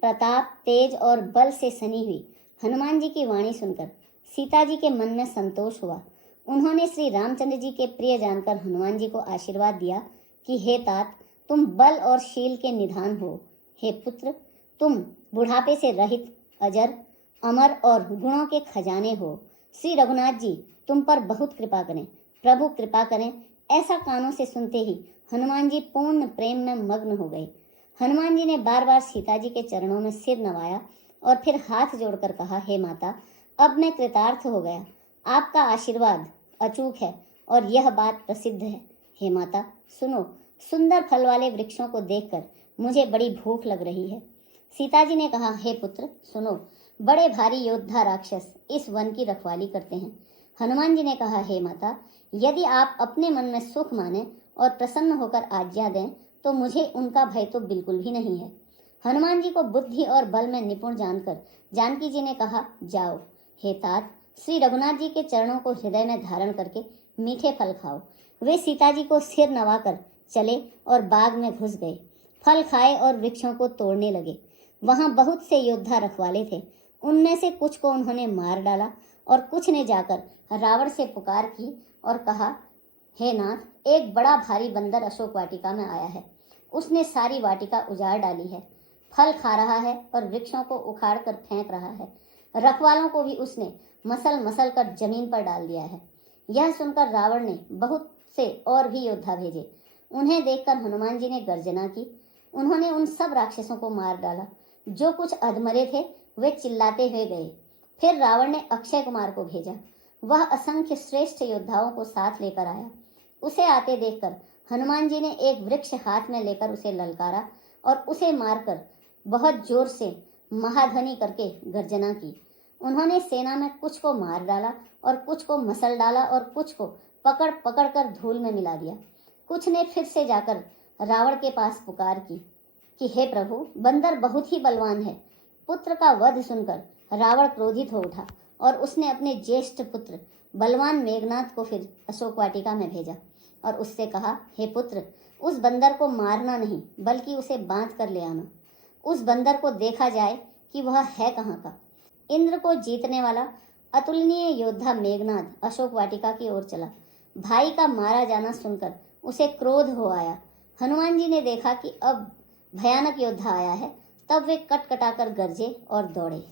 प्रताप, तेज और बल से सनी हुई हनुमान जी की वाणी सुनकर सीता जी के मन में संतोष हुआ। उन्होंने श्री रामचंद्र जी के प्रिय जानकर हनुमान जी को आशीर्वाद दिया कि हे तात, तुम बल और शील के निधान हो। हे पुत्र, तुम बुढ़ापे से रहित, अजर, अमर और गुणों के खजाने हो। श्री रघुनाथ जी तुम पर बहुत कृपा करें, प्रभु कृपा करें। ऐसा कानों से सुनते ही हनुमान जी पूर्ण प्रेम में मग्न हो गए। हनुमान जी ने बार बार सीता जी के चरणों में सिर नवाया और फिर हाथ जोड़कर कहा, हे माता, अब मैं कृतार्थ हो गया। आपका आशीर्वाद अचूक है और यह बात प्रसिद्ध है। हे माता सुनो, सुंदर फल वाले वृक्षों को देखकर मुझे बड़ी भूख लग रही है। सीता जी ने कहा, हे पुत्र सुनो, बड़े भारी योद्धा राक्षस इस वन की रखवाली करते हैं। हनुमान जी ने कहा, हे माता, यदि आप अपने मन में सुख माने और प्रसन्न होकर आज्ञा दें तो मुझे उनका भय तो बिल्कुल भी नहीं है। हनुमान जी को बुद्धि और बल में निपुण जानकर जानकी जी ने कहा, जाओ हे तात, श्री रघुनाथ जी के चरणों को हृदय में धारण करके मीठे फल खाओ। वे सीता जी को सिर नवाकर चले और बाग में घुस गए। फल खाए और वृक्षों को तोड़ने लगे। वहां बहुत से योद्धा रखवाले थे। उनमें से कुछ को उन्होंने मार डाला और कुछ ने जाकर रावण से पुकार की और कहा, हे नाथ, एक बड़ा भारी बंदर अशोक वाटिका में आया है। उसने सारी वाटिका उजाड़ डाली है, फल खा रहा है और वृक्षों को उखाड़ कर फेंक रहा है। रखवालों को भी उसने मसल मसल कर जमीन पर डाल दिया है। यह सुनकर रावण ने बहुत से और भी योद्धा भेजे। उन्हें देखकर हनुमान जी ने गर्जना की। उन्होंने उन सब राक्षसों को मार डाला। जो कुछ अधमरे थे वे चिल्लाते हुए गए। फिर रावण ने अक्षय कुमार को भेजा। वह असंख्य श्रेष्ठ योद्धाओं को साथ लेकर आया। उसे आते देखकर हनुमान जी ने एक वृक्ष हाथ में लेकर उसे ललकारा और उसे मारकर बहुत जोर से महाध्वनि करके गर्जना की। उन्होंने सेना में कुछ को मार डाला और कुछ को मसल डाला और कुछ को पकड़ पकड़ कर धूल में मिला दिया। कुछ ने फिर से जाकर रावण के पास पुकार की कि हे प्रभु, बंदर बहुत ही बलवान है। पुत्र का वध सुनकर रावण क्रोधित हो उठा और उसने अपने ज्येष्ठ पुत्र बलवान मेघनाथ को फिर अशोक वाटिका में भेजा और उससे कहा, हे पुत्र, उस बंदर को मारना नहीं बल्कि उसे बांध कर ले आना। उस बंदर को देखा जाए कि वह है कहाँ का। इंद्र को जीतने वाला अतुलनीय योद्धा मेघनाथ अशोक वाटिका की ओर चला। भाई का मारा जाना सुनकर उसे क्रोध हो आया। हनुमान जी ने देखा कि अब भयानक योद्धा आया है। तब वे कट कटाकर गरजे और दौड़े।